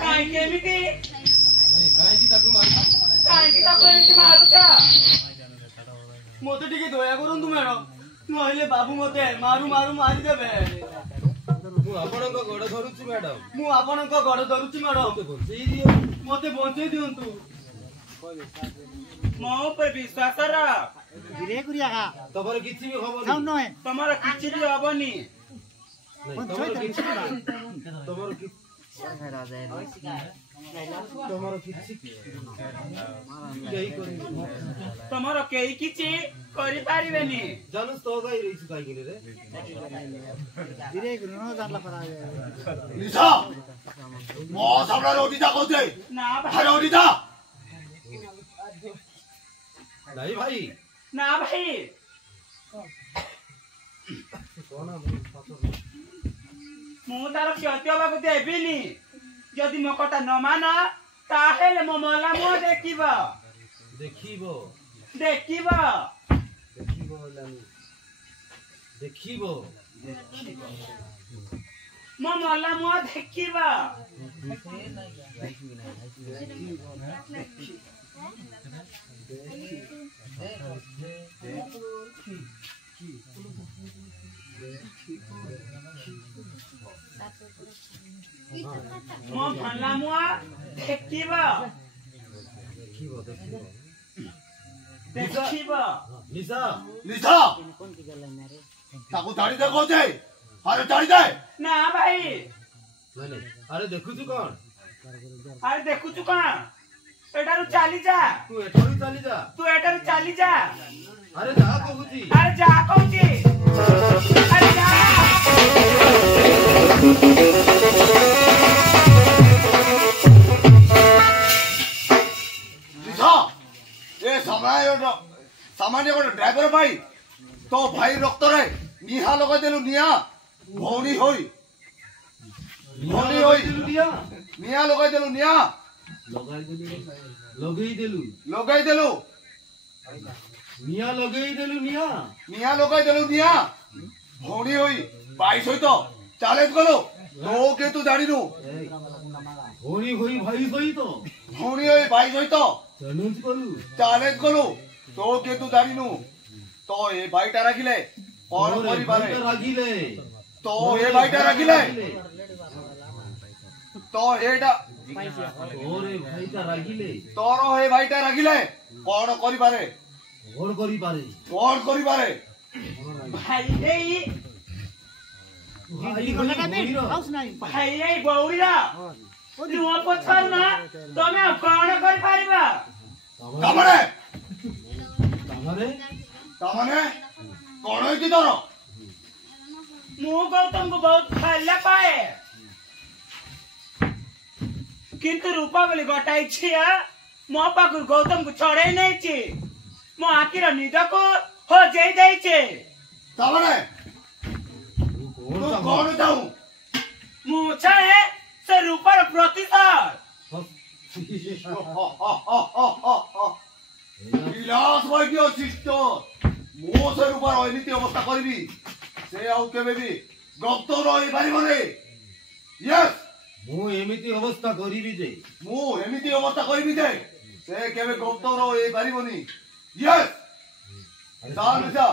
କାହିଁକି ଏମିତି କାହିଁକି ତାକୁ ଏମିତି ମାରୁଛ? ମତେ ଟିକେ ଦୟା କରନ୍ତୁ ମ୍ୟାଡମ, ନହେଲେ ବାବୁ ମତେ ମାରୁ ମାରୁ ମାରିଦେବେ। ମୁଁ ଆପଣଙ୍କ ଗୋଡ଼ ଧରୁଛି ମ୍ୟାଡମ। ମୁଁ ଆପଣଙ୍କ ଗୋଡ଼ ଧରୁଛି ମ୍ୟାଡମ, ମତେ ବଞ୍ଚେଇ ଦିଅନ୍ତୁ। ମୋ ଉପରେ ବିଶ୍ୱାସ ରଖ, ତମର କିଛି ବି ହବନି। ତମର କିଛି ବି ହବନି। ତମର କେହି କିଛି କରିପାରିବେନି। ଜାଣୁ ତ ଗାଇ ରହିଛୁ କାହିଁକି ରେ? ନିଶା ମୋ ସାମ୍ନାରେ ଓଡିଶା କହୁଛେ ନା ଭାଇ ଓଡିଶା ନାଇଁ ଭାଇ, ନା ଭାଇ, ମୁଁ ତାର କ୍ଷତି ହବାକୁ ଦେବିନି। ଯଦି ମୋ କଥା ନ ମାନ ତାହେଲେ ମୋ ମଲା ମୁହଁ ଦେଖିବ। ଦେଖିବ ଦେଖିବ ଦେଖିବ ମୋ ମଲା ମୁହଁ ଦେଖିବ। ମୋ ମଲା ମୁହଁ ଦେଖିବ। ଦେଖିବ ନିଶା ନିଶା ତାକୁ ଛାଡ଼ି ଦେ କହୁଛେ। ଆରେ ଛାଡ଼ି ଦେ। ନା ଭାଇ, ନାଇଁ ଆରେ ଦେଖୁଛୁ କଣ? ଆରେ ଦେଖୁଛୁ କଣ? ଏଠାରୁ ଚାଲିଯା, ତୁ ଏଠାରୁ ଚାଲିଯା। ତୁ ଏଠାରୁ ଚାଲିଯା। ଆରେ ଯାହା କହୁଛି। ଆରେ ଯାହା କହୁଛି, ଆରେ ଯା। ନିଶା ଏ ସାମାନ୍ୟ ଗୋଟେ ଡ୍ରାଇଭର ଭାଇ ତୋ ଭାଇ ରକ୍ତରେ ନିଆଁ ଲଗାଇଦେଲୁ। ନିଆଁ ଭଉଣୀ ହୋଇ ନିଆଁ ଲଗାଇଦେଲୁ। ନିଆଁ ଲଗେଇଦେଲୁ ନିଆଁ ଲଗେଇଦେଲୁ। ନିଆଁ ଲଗାଇଦେଲୁ। ନିଆଁ ଭଉଣୀ ହୋଇ ଭାଇ ସହିତ ଚ୍ୟାଲେଞ୍ଜ କଲୁ। ତୋ କିଏ ତୁ ଜାଣିନୁ? ଭଉଣୀ ହୋଇ ଭାଇ ସହିତ ଭଉଣୀ ହୋଇ ଭାଇ ସହିତ ଚ୍ୟାଲେଞ୍ଜ କଲୁ। ତୋ କିଏ ତୁ ଜାଣିନୁ? ତ ଏ ଭାଇଟା ରାଗିଲେ କଣ କରିପାରେ? ତ ଏ ଭାଇଟା ରାଗିଲେ ତ ଏଇଟା ତୋର ଏ ଭାଇଟା ରାଗିଲେ କଣ କରିପାରେ? କଣ କରିପାରେ? ଭାଇ ଏଇ ବଉରୀର ନୂଆ ପଛରୁ ନା ତମେ ଆଉ କଣ କରିପାରିବ? ତାମାନେ କଣ ହେଇଛି ତୋର? ମୁଁ ଗୌତମକୁ ବହୁତ ଭଲ ପାଏ, କିନ୍ତୁ ରୂପା ବୋଲି ଗୋଟାଏ ଝିଅ ମୋ ପାଖରୁ ଗୌତମକୁ ଛଡେଇ ନେଇଛି। ମୋ ଆଖିର ନିଦକୁ ହଜେଇ ଦେଇଛି। ତାମାନେ ତୁ କଣ ଚାହୁଁ? ମୁଁ ଚାହେଁ ସେ ରୂପାର ପ୍ରତିଶୋଧ। ବିଳାସ ବୈଦ୍ୟ ଶିଷ୍ଟ ମୁଁ ସେ ରୂପାର ଏମିତି ଅବସ୍ଥା କରିବି ସେ ଆଉ କେବେ ବି ଗୌତମ ରହିପାରିବନି। ୟେସ୍ ମୁଁ ଏମିତି ଅବସ୍ଥା କରିବି ଯେ ସେ କେବେ ଗୌତମ ରହିପାରିବନି। ୟେସ୍ ଚାଲ ନିଶା।